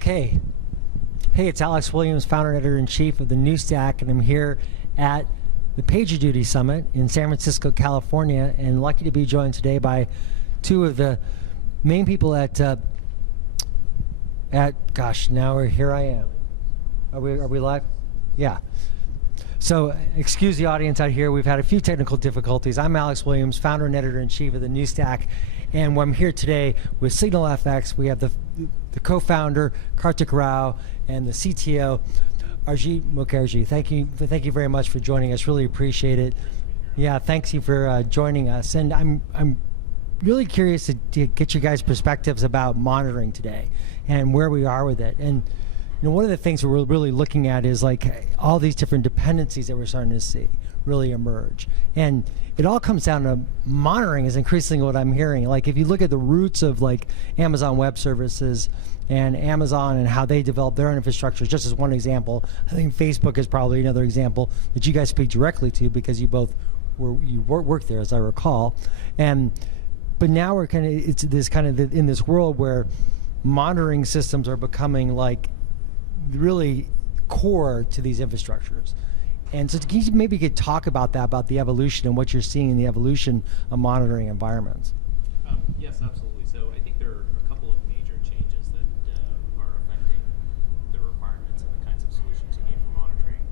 Okay. Hey, it's Alex Williams, founder and editor-in-chief of the New Stack, and I'm here at the PagerDuty Summit in San Francisco, California, and lucky to be joined today by two of the main people at gosh, now here I am. Are we live? Yeah. So excuse the audience out here. We've had a few technical difficulties. I'm Alex Williams, founder and editor-in-chief of the New Stack, and I'm here today with SignalFx. We have the co-founder, Karthik Rau, and the CTO, Arijit Mukherji. Thank you very much for joining us. Really appreciate it. Yeah, thanks you for joining us. And I'm really curious to get you guys' perspectives about monitoring today and where we are with it. And one of the things that we're really looking at is like all these different dependencies that we're starting to see really emerge. And it all comes down to monitoring is increasingly what I'm hearing. Like if you look at the roots of like Amazon Web Services and Amazon and how they develop their own infrastructure, just as one example, I think Facebook is probably another example that you guys speak directly to because you both work there, as I recall. But now we're it's this in this world where monitoring systems are becoming like really core to these infrastructures. And so can you maybe could talk about that, about the evolution and what you're seeing in the evolution of monitoring environments? Yes, absolutely. So I think there are a couple of major changes that are affecting the requirements and the kinds of solutions you need for monitoring.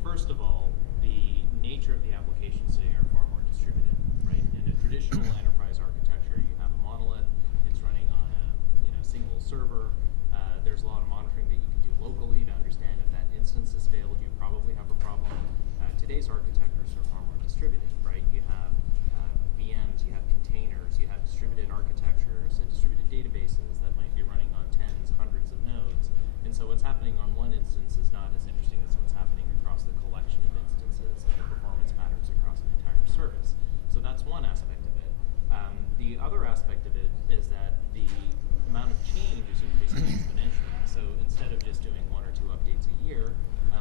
First of all, the nature of the applications today are far more distributed, right? In a traditional enterprise architecture, you have a monolith, it's running on a single server. There's a lot of monitoring that you can do locally to understand if that instance has failed, you probably have a problem. Today's architectures are far more distributed, right? You have VMs, you have containers, you have distributed architectures and distributed databases that might be running on tens, hundreds of nodes. And so what's happening on one instance is not as interesting as what's happening across the collection of instances and the performance patterns across an entire service. So that's one aspect of it. The other aspect of it is that the amount of change is increasing exponentially. So instead of just doing 1 or 2 updates a year,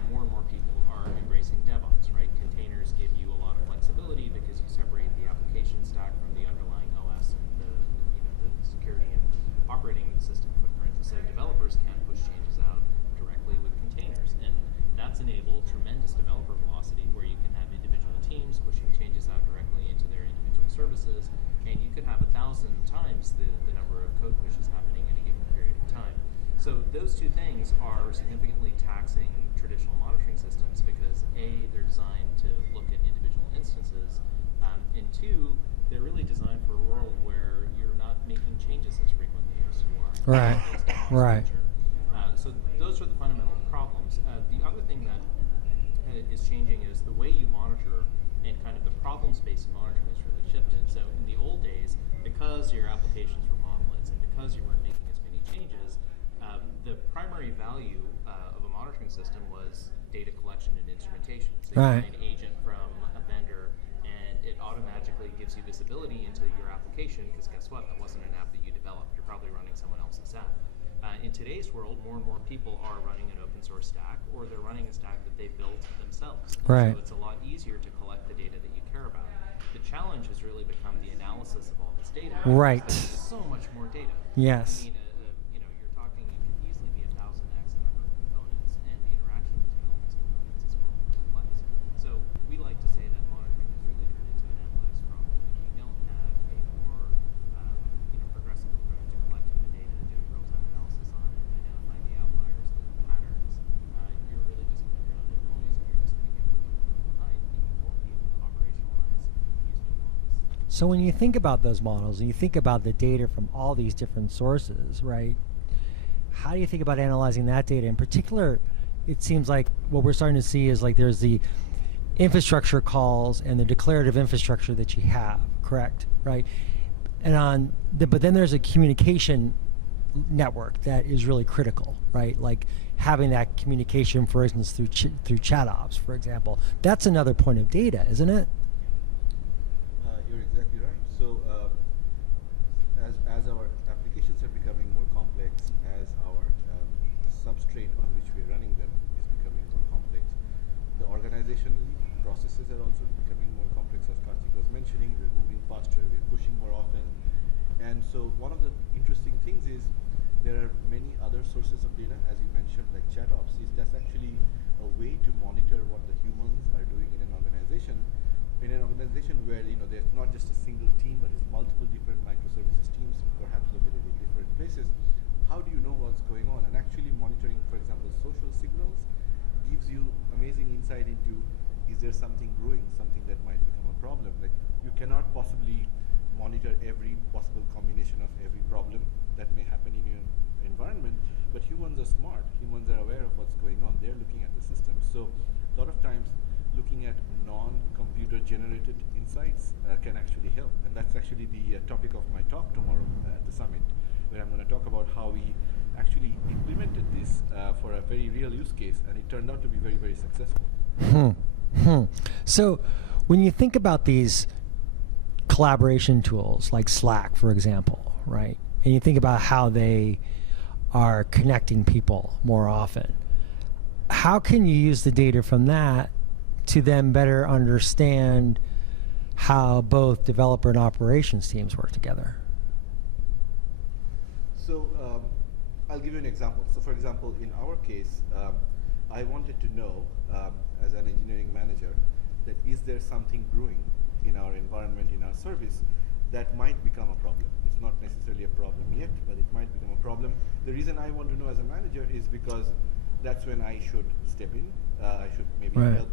more and more people are embracing DevOps, right? Containers give you a lot of flexibility because you separate the application stack from the underlying OS and the security and operating system footprint. So developers can push changes out directly with containers, and that's enabled tremendous developer velocity where you can have individual teams pushing changes out directly into their individual services, and you could have 1,000 times the number of code pushes happening in a given period of time. So those two things are significantly taxing traditional monitoring systems because A, they're designed to look at individual instances, and 2, they're really designed for a world where you're not making changes as frequently as you are. Right. So those are the fundamental problems. The other thing that is changing is the way you monitor and kind of the problem space of monitoring has really shifted. So in the old days, because your applications were monoliths and because you weren't making as many changes, the primary value of a monitoring system was data collection and instrumentation. So you buy an agent from a vendor, and it automatically gives you visibility into your application, because guess what? That wasn't an app that you developed. You're probably running someone else's app. In today's world, more and more people are running an open source stack, or they're running a stack that they built themselves. Right. So it's a lot easier to collect the data that you care about. The challenge has really become the analysis of all this data. Right. There's so much more data. Yes. I mean, you're talking, it could easily be 1,000x the number of components, and the interaction between all these components is far more complex. So we like to say that monitoring has really turned into an analytics problem. If you don't have a more progressive approach to collecting the data, doing real-time analysis on it, identifying the outliers, the patterns, you're really just going to drown in noise, and you're just going to get behind, and you won't be able to operationalize these new models. So when you think about those models and you think about the data from all these different sources, right? How do you think about analyzing that data? In particular, it seems like what we're starting to see is like there's the infrastructure calls and the declarative infrastructure that you have, correct? Right? And but then there's a communication network that is really critical, right? Like having that communication, for instance, through chat ops, for example. That's another point of data, isn't it? You're exactly right. So as our applications are becoming more complex, as our substrate on which we're running them is becoming more complex, the organizational processes are also becoming more complex, as Karthik was mentioning. We're moving faster, we're pushing more often. And so one of the interesting things is there are many other sources of data, as you mentioned, like chat ops. That's actually a way to monitor what the humans are doing in an organization. In an organization where there's not just a single team, but it's multiple different microservices teams, perhaps located in different places. How do you know what's going on? And actually monitoring, for example, social signals gives you amazing insight into, is there something brewing, something that might become a problem? Like, you cannot possibly monitor every possible combination of every problem that may happen in your environment, but humans are smart. Humans are aware of what's going on. They're looking at the system. So a lot of times looking at non-computer generated insights can actually help. And that's actually the topic of my talk tomorrow at the summit, where I'm going to talk about how we actually implemented this for a very real use case, and it turned out to be very, very successful. So when you think about these collaboration tools like Slack, for example, right? And you think about how they are connecting people more often, how can you use the data from that to then better understand how both developer and operations teams work together? So I'll give you an example. So for example, in our case, I wanted to know, as an engineering manager, that is there something brewing in our environment, in our service, that might become a problem. It's not necessarily a problem yet, but it might become a problem. The reason I want to know as a manager is because that's when I should step in. I should maybe help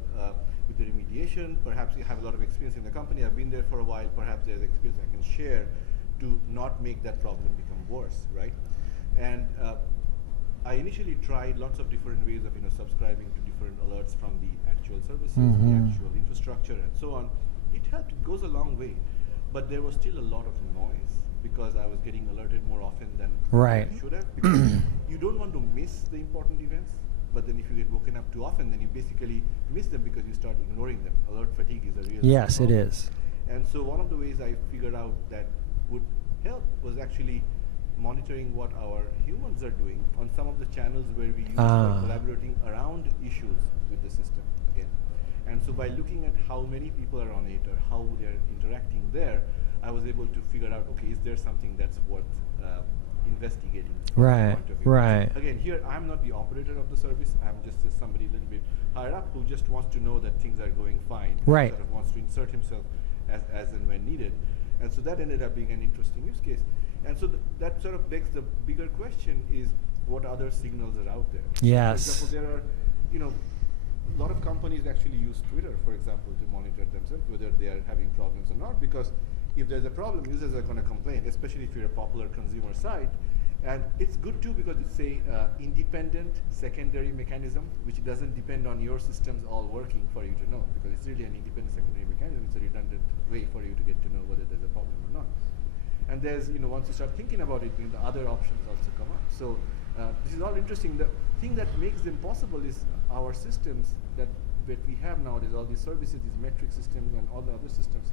with the remediation. Perhaps you have a lot of experience in the company. I've been there for a while. Perhaps there's experience I can share to not make that problem become worse, right? And I initially tried lots of different ways of subscribing to different alerts from the actual services, the actual infrastructure, and so on. It helped. It goes a long way, but there was still a lot of noise because I was getting alerted more often than I should have. Because you don't want to miss the important events, but then if you get woken up too often, then you basically miss them because you start ignoring them. Alert fatigue is a real Yes, problem. it is. And so one of the ways I figured out that would help was actually monitoring what our humans are doing on some of the channels where we use for collaborating around issues with the system again. And so by looking at how many people are on it or how they're interacting there, I was able to figure out, okay, is there something that's worth investigating? Right, right. Again, here I'm not the operator of the service. I'm just somebody a little bit higher up who just wants to know that things are going fine. Right. Sort of wants to insert himself as and when needed. And so that ended up being an interesting use case. And so that sort of begs the bigger question is, what other signals are out there? Yes. For example, there are, a lot of companies actually use Twitter, for example, to monitor themselves, whether they are having problems or not, because if there's a problem, users are going to complain, especially if you're a popular consumer site. And it's good too because it's a independent secondary mechanism, which doesn't depend on your systems all working for you to know, because it's really an independent secondary mechanism. It's a redundant way for you to get to know whether there's a problem or not. And there's, once you start thinking about it, the other options also come up. So this is all interesting. The thing that makes them possible is our systems that we have nowadays, all these services, these metric systems and all the other systems,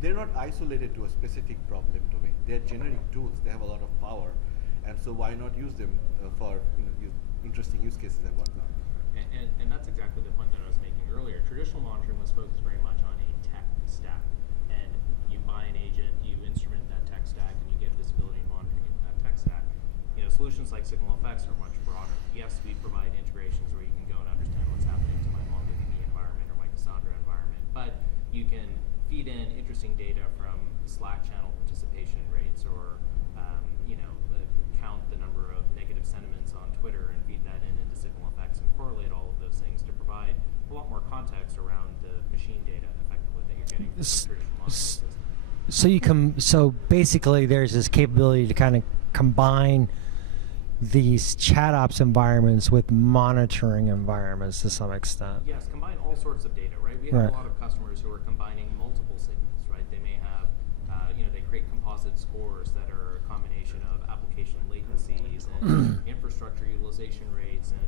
they're not isolated to a specific problem domain. They're generic tools. They have a lot of power. And so why not use them for interesting use cases and whatnot? And that's exactly the point that I was making earlier. Traditional monitoring was focused very much on a tech stack. And you buy an agent, you instrument that tech stack, and you get visibility and monitoring in that tech stack. Solutions like SignalFx are much broader. Yes, we provide integrations where you can go and understand what's happening to my MongoDB environment or my Cassandra environment, but you can feed in interesting data from Slack channel participation rates or count the number of negative sentiments on Twitter and feed that into SignalFx and correlate all of those things to provide a lot more context around the machine data effectively that you're getting from the traditional monitoring system. So basically there's this capability to kind of combine these chat ops environments with monitoring environments to some extent. Yes, combine all sorts of data, right? We have a lot of customers who are combining multiple signals, right? They may have, they create composite scores that are a combination of application latencies and infrastructure utilization rates, and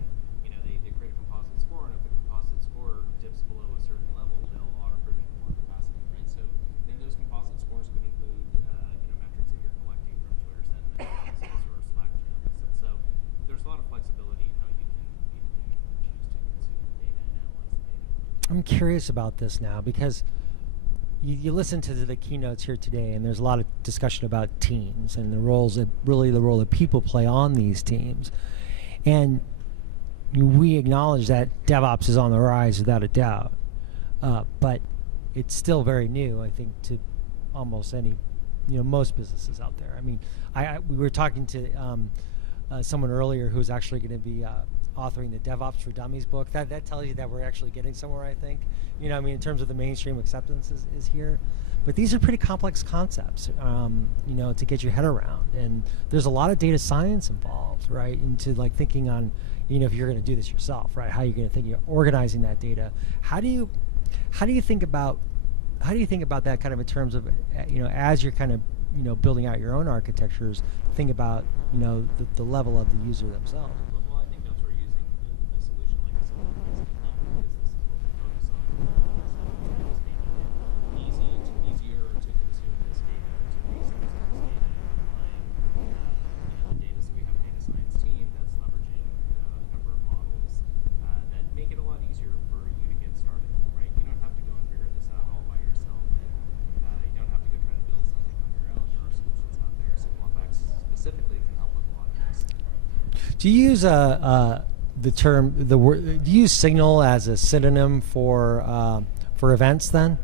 they create a composite score, and if the composite score dips below a certain level, they'll auto-provision more capacity, right? So then those composite scores could include, metrics that you're collecting from Twitter sentiment analysis or Slack channels, and so there's a lot of flexibility in how you can choose to consume the data and analyze the data. I'm curious about this now because you listen to the keynotes here today, and there's a lot of discussion about teams and the roles that really the role that people play on these teams. And we acknowledge that DevOps is on the rise without a doubt, but it's still very new, I think, to almost any, most businesses out there. I mean, we were talking to someone earlier who's actually going to be authoring the DevOps for Dummies book. That tells you that we're actually getting somewhere, I think. In terms of the mainstream acceptance is here. But these are pretty complex concepts, to get your head around. And there's a lot of data science involved, right? Into like thinking on, if you're going to do this yourself, right? How are you going to think of organizing that data? How do you think about that kind of in terms of, as you're kind of, building out your own architectures, think about, the level of the user themselves. Well, I think that's where using a solution like this is because this is what we focus on. So it's making it easier to consume this data, to resource this data, and applying the data. So we have a data science team that's leveraging a number of models that make it a lot easier for you to get started, right? You don't have to go and figure this out all by yourself. And, you don't have to go try to build something on your own. There are solutions out there. SignalFx specifically can help with a lot of this. Do you use do you use Signal as a synonym for events then?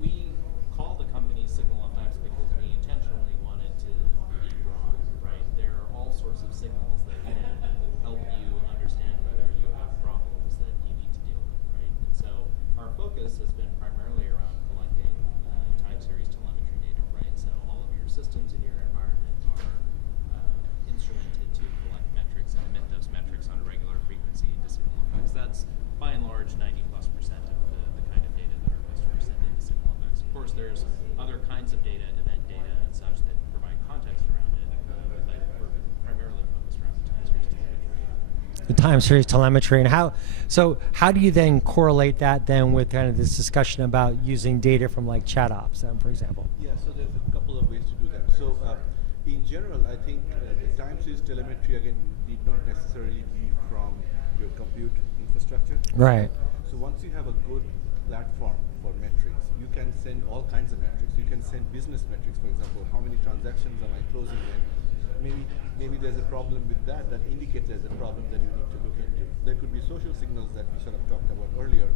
We call the company SignalFx because we intentionally wanted to be broad, right? There are all sorts of signals that can help you understand whether you have problems that you need to deal with, right? And so our focus has been primarily around collecting time series telemetry data, right? So all of your systems in your environment are instrumented to collect metrics and emit those metrics on a regular frequency into SignalFx. That's by and large 90+% of the kind of data that our customers send into SignalFx. Of course, there's other kinds of data, event data and such that provide context around it, but we're primarily focused around the time series telemetry. The time series telemetry, and how do you then correlate that then with kind of this discussion about using data from like ChatOps, for example? Yeah, so there's a couple of ways to do that. So in general, I think the time series telemetry, again, need not necessarily be from your compute infrastructure. Right. So once you have a good platform for metrics, you can send all kinds of metrics. You can send business metrics, for example, how many transactions am I closing in? Maybe there's a problem with that indicates there's a problem that you need to look into. There could be social signals that we sort of talked about earlier.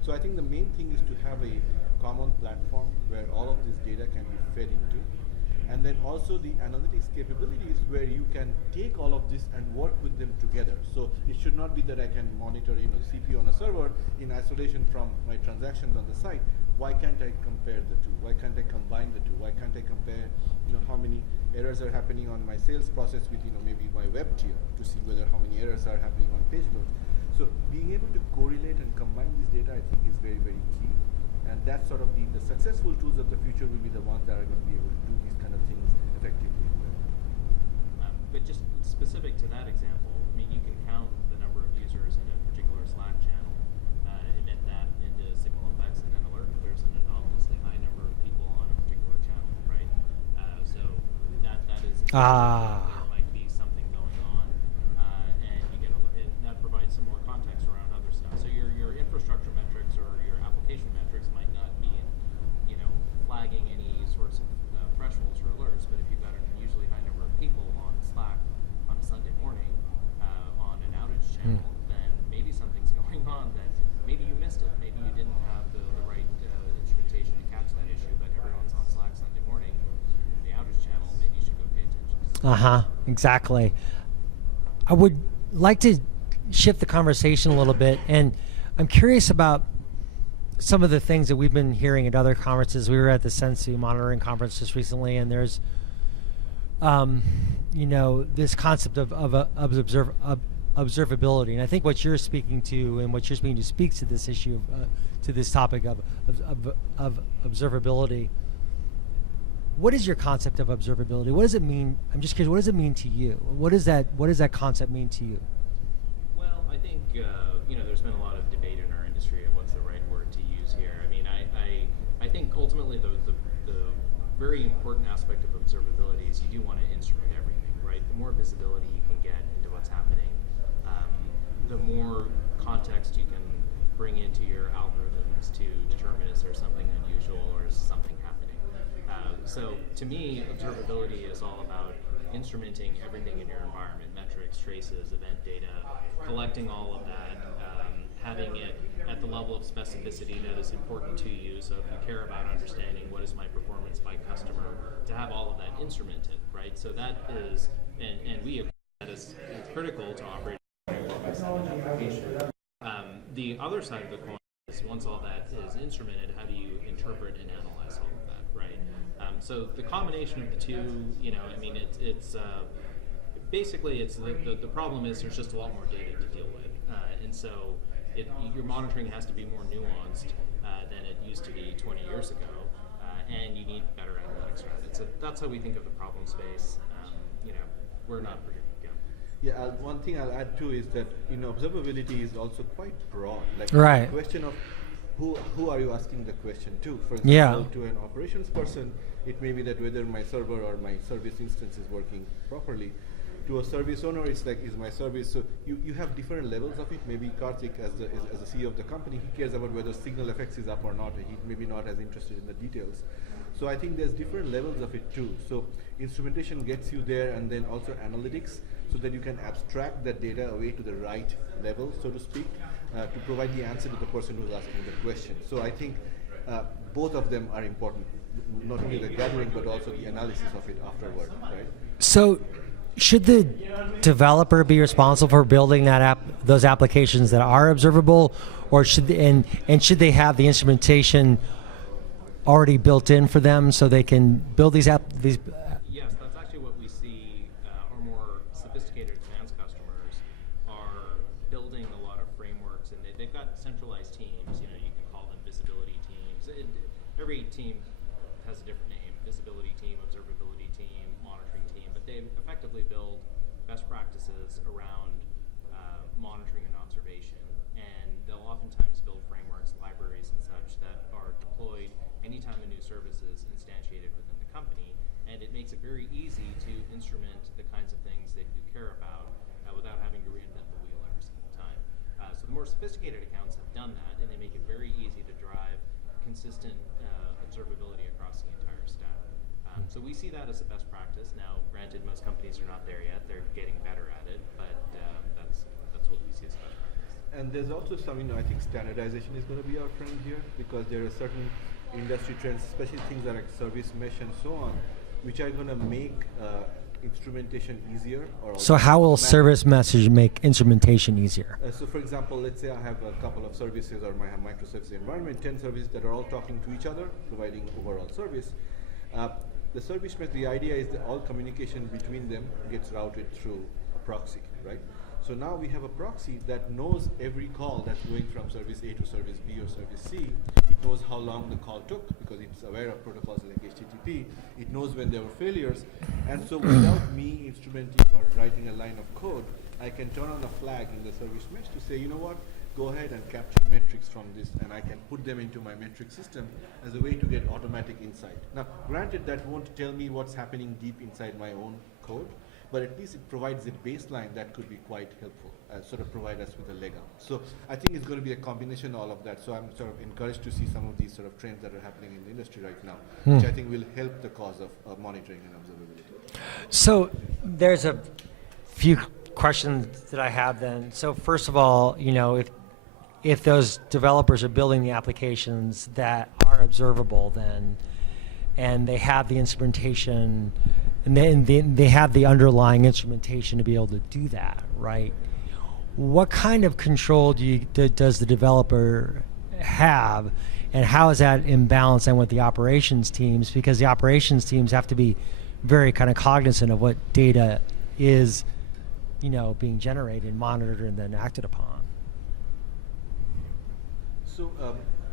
So I think the main thing is to have a common platform where all of this data can be fed into. And then also the analytics capabilities where you can take all of this and work with them together. So it should not be that I can monitor CPU on a server in isolation from my transactions on the site. Why can't I compare the two? Why can't I combine the two? Why can't I compare how many errors are happening on my sales process with maybe my web tier to see whether how many errors are happening on page load. So being able to correlate and combine this data, I think, is very, very key. And that's sort of the successful tools of the future will be the ones that are going to be able to do these kind of things effectively. But just specific to that example, I mean, you can count the number of users in a particular Slack channel, emit that into SignalFx, and then alert if there's an anomalously high number of people on a particular channel, right? So that is there might be something going on, and you get and that provides some more context around other stuff. So your infrastructure metrics or your application metrics might not be, flagging any sorts of thresholds or alerts, but if you've got an unusually high number of people on Slack on a Sunday morning on an outage channel, then maybe something's going on that maybe you missed it. Maybe you didn't have the right instrumentation to catch that issue, but everyone's on Slack Sunday morning, the outage channel, maybe you should go pay attention. Exactly. I would like to shift the conversation a little bit, and I'm curious about some of the things that we've been hearing at other conferences. We were at the Sensu monitoring conference just recently, and there's, this concept of observability. And I think what you're speaking to and what you're speaking to speaks to this issue, to this topic of observability. What is your concept of observability? What does it mean? I'm just curious. What does it mean to you? What does that concept mean to you? Well, I think there's been a lot of debate in our industry of what's the right word to use here. I mean, I think ultimately the very important aspect of observability is you do want to instrument everything, right? The more visibility you can get into what's happening, the more context you can bring into your algorithms to determine is there something unusual or is something happening. So to me, observability is all about instrumenting everything in your environment, metrics, traces, event data, collecting all of that, having it at the level of specificity that is important to you. So if you care about understanding what is my performance by customer, to have all of that instrumented, right? So that is, and we agree that is critical to operate an application. The other side of the coin is once all that is instrumented, how do you interpret and analyze all of that, right? So the combination of the two, I mean, it's basically the problem is there's just a lot more data to deal with, and so your monitoring has to be more nuanced than it used to be 20 years ago, and you need better analytics around it. So that's how we think of the problem space. We're not predicting. Yeah, one thing I'll add too is that observability is also quite broad. Like right. The question of who are you asking the question to? For example, to an operations person, it may be that whether my server or my service instance is working properly. To a service owner, it's like, is my service? So you have different levels of it. Maybe Karthik, as the CEO of the company, he cares about whether SignalFx is up or not. He maybe not as interested in the details. So I think there's different levels of it too. So instrumentation gets you there, and then also analytics, so that you can abstract that data away to the right level, so to speak, to provide the answer to the person who's asking the question. So I think both of them are important, not only the gathering, but also the analysis of it afterward, right? So should the developer be responsible for building those applications that are observable, or should should they have the instrumentation already built in for them so they can build these Yes, that's actually what we see. Our more sophisticated advanced customers are building a lot of frameworks, and they've got centralized teams. You can call them visibility teams. Every team has a different name: visibility team, observability team, monitoring team. But they effectively build best practices around monitoring and observation, and they'll oftentimes build frameworks, libraries, and such that are deployed anytime a new service is instantiated within the company, and it makes it very easy to instrument the kinds of things that you care about without having to reinvent the wheel every single time. So the more sophisticated accounts have done that, and they make it very easy to drive consistent observability across the entire stack. So we see that as a best practice. Now, granted, most companies are not there yet; they're getting better at it, but that's what we see as best practice. And there's also some, I think standardization is going to be our friend here, because there are certain industry trends, especially things like service mesh and so on, which are going to make instrumentation easier. So how will service mesh make instrumentation easier? So for example, let's say I have a couple of services, or I have microservice environment, 10 services that are all talking to each other, providing overall service. The service mesh, the idea is that all communication between them gets routed through a proxy, right? So now we have a proxy that knows every call that's going from service A to service B or service C. It knows how long the call took, because it's aware of protocols like HTTP. It knows when there were failures. And so without me instrumenting or writing a line of code, I can turn on a flag in the service mesh to say, you know what, go ahead and capture metrics from this, and I can put them into my metric system as a way to get automatic insight. Now, granted, that won't tell me what's happening deep inside my own code, but at least it provides a baseline that could be quite helpful, sort of provide us with a leg up. So I think it's going to be a combination of all of that. So I'm sort of encouraged to see some of these sort of trends that are happening in the industry right now, which I think will help the cause of monitoring and observability. So there's a few questions that I have then. So first of all, if those developers are building the applications that are observable then, and they have the instrumentation, and they have the underlying instrumentation to be able to do that, right? What kind of control does the developer have, and how is that in balance then with the operations teams? Because the operations teams have to be very kind of cognizant of what data is, being generated, monitored, and then acted upon. So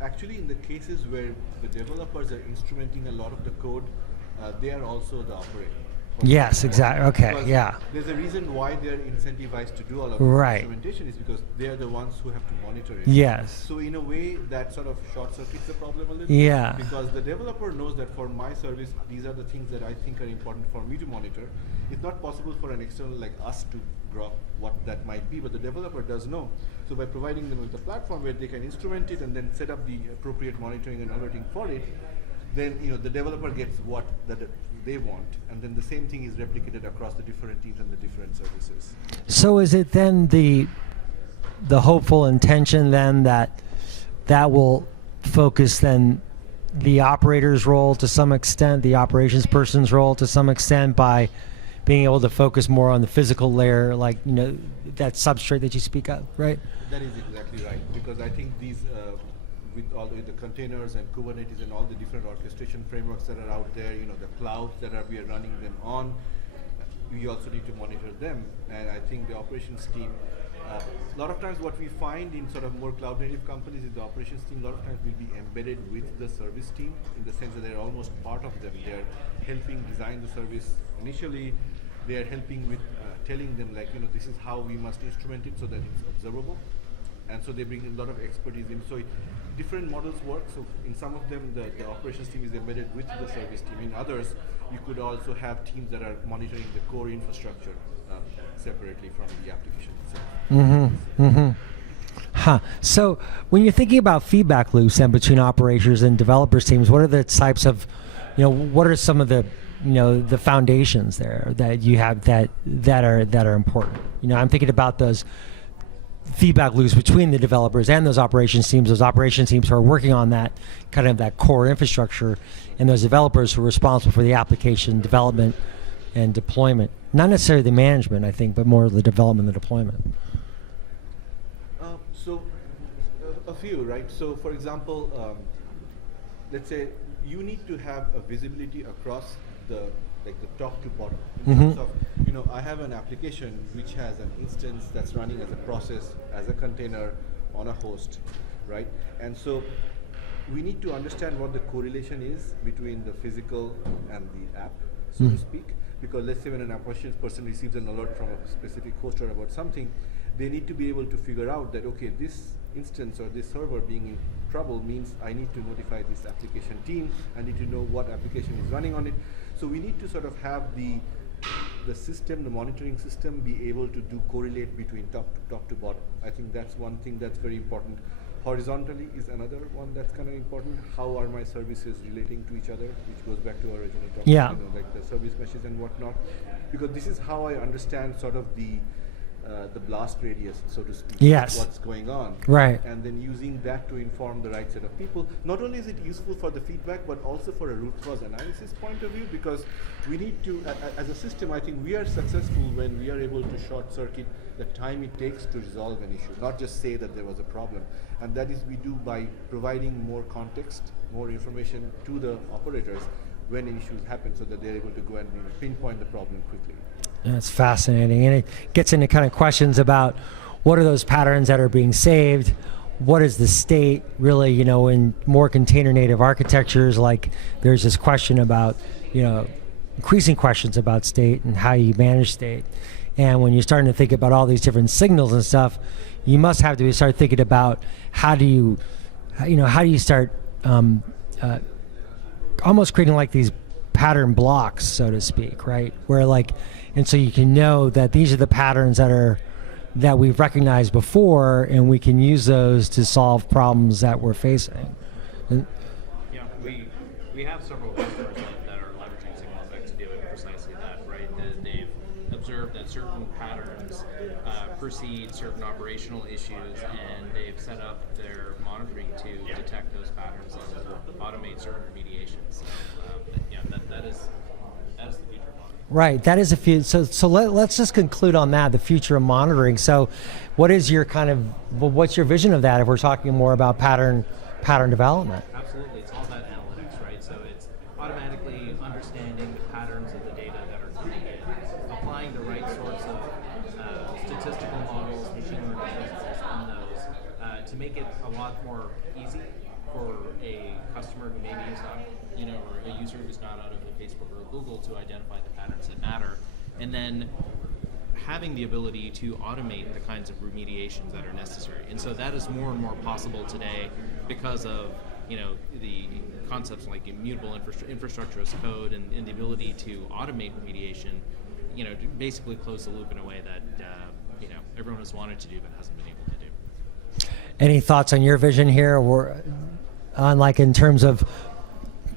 actually, in the cases where the developers are instrumenting a lot of the code, they are also the operator. Yes, exactly. Okay, because yeah. There's a reason why they're incentivized to do all of Right. instrumentation is because they are the ones who have to monitor it. Yes. So in a way, that sort of short circuits the problem a little Yeah. bit, because the developer knows that for my service, these are the things that I think are important for me to monitor. It's not possible for an external like us to grok what that might be, but the developer does know. So by providing them with a platform where they can instrument it and then set up the appropriate monitoring and alerting for it, then the developer gets what they want, and then the same thing is replicated across the different teams and the different services. So is it then the hopeful intention then that will focus then the operator's role to some extent, the operations person's role to some extent, by being able to focus more on the physical layer, like that substrate that you speak of, right? That is exactly right, because I think these, with all the containers and Kubernetes and all the different orchestration frameworks that are out there, the clouds that we are running them on, we also need to monitor them. And I think the operations team, a lot of times what we find in sort of more cloud native companies is the operations team a lot of times will be embedded with the service team, in the sense that they're almost part of them. They're helping design the service initially. They are helping with telling them, like, this is how we must instrument it so that it's observable. And so they bring a lot of expertise in. So different models work. So in some of them, the operations team is embedded with the service team. In others, you could also have teams that are monitoring the core infrastructure separately from the application itself. So when you're thinking about feedback loops and between operators and developers teams, what are the types of, what are some of the, the foundations there that you have that are important? I'm thinking about those feedback loops between the developers and those operations teams who are working on that kind of that core infrastructure, and those developers who are responsible for the application development and deployment. Not necessarily the management, I think, but more the development and the deployment. A few, right? So for example, let's say you need to have a visibility across the top to bottom. In terms of, I have an application which has an instance that's running as a process, as a container, on a host, right? And so we need to understand what the correlation is between the physical and the app, so to speak. Because let's say when an operations person receives an alert from a specific hoster about something, they need to be able to figure out that, okay, this instance or this server being in trouble means I need to notify this application team. I need to know what application is running on it. So we need to sort of have the system, the monitoring system, be able to correlate between top to bottom. I think that's one thing that's very important. Horizontally is another one that's kind of important. How are my services relating to each other, which goes back to our original topic, like the service meshes and whatnot. Because this is how I understand sort of the blast radius, so to speak, what's going on. Right. And then using that to inform the right set of people. Not only is it useful for the feedback, but also for a root cause analysis point of view, because we need to, as a system, I think we are successful when we are able to short circuit the time it takes to resolve an issue, not just say that there was a problem. And that is we do by providing more context, more information to the operators when issues happen, so that they're able to go and pinpoint the problem quickly. That's fascinating, and it gets into kind of questions about what are those patterns that are being saved, what is the state really, in more container native architectures, like there's this question about, increasing questions about state and how you manage state. And when you're starting to think about all these different signals and stuff, you must have to start thinking about how do you start almost creating like these pattern blocks, so to speak, right? Where and so you can know that these are the patterns that we've recognized before, and we can use those to solve problems that we're facing. Yeah, we have several customers that are leveraging SignalFx to do precisely that, right? They've observed that certain patterns precede certain operational issues, and they've set up their monitoring to detect those patterns and automate certain remediations. So, that is the future of monitoring. Right, that is a few. So let's just conclude on that, the future of monitoring. So, what is your what's your vision of that? If we're talking more about pattern development. Absolutely, it's all about analytics, right? So it's automatically understanding the patterns of the data that are coming in, applying the right sorts of statistical models, machine learning principles on those to make it a lot more easy for a customer who maybe is not, or a user who's not out of the Facebook or Google to identify the patterns that matter, and then having the ability to automate the kinds of remediations that are necessary. And so that is more and more possible today because of the concepts like immutable infrastructure as code and the ability to automate remediation to basically close the loop in a way that everyone has wanted to do but hasn't been able to do. Any thoughts on your vision here, or on like in terms of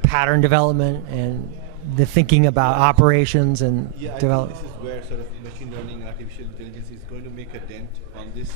pattern development and the thinking about operations and Yeah, I develop? think this is where sort of machine learning, artificial intelligence is going to make a dent on this.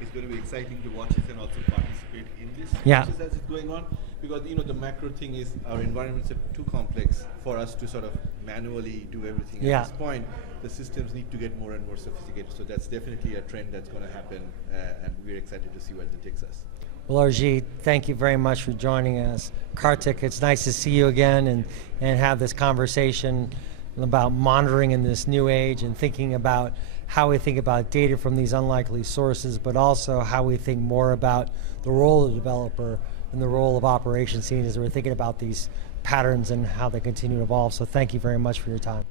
It's going to be exciting to watch it and also participate in this process as it's going on, because the macro thing is our environments are too complex for us to sort of manually do everything. At this point, the systems need to get more and more sophisticated. So that's definitely a trend that's going to happen, and we're excited to see where that takes us. Well, Arijit, thank you very much for joining us. Karthik, it's nice to see you again and have this conversation about monitoring in this new age and thinking about how we think about data from these unlikely sources, but also how we think more about the role of the developer and the role of operations teams as we're thinking about these patterns and how they continue to evolve. So thank you very much for your time.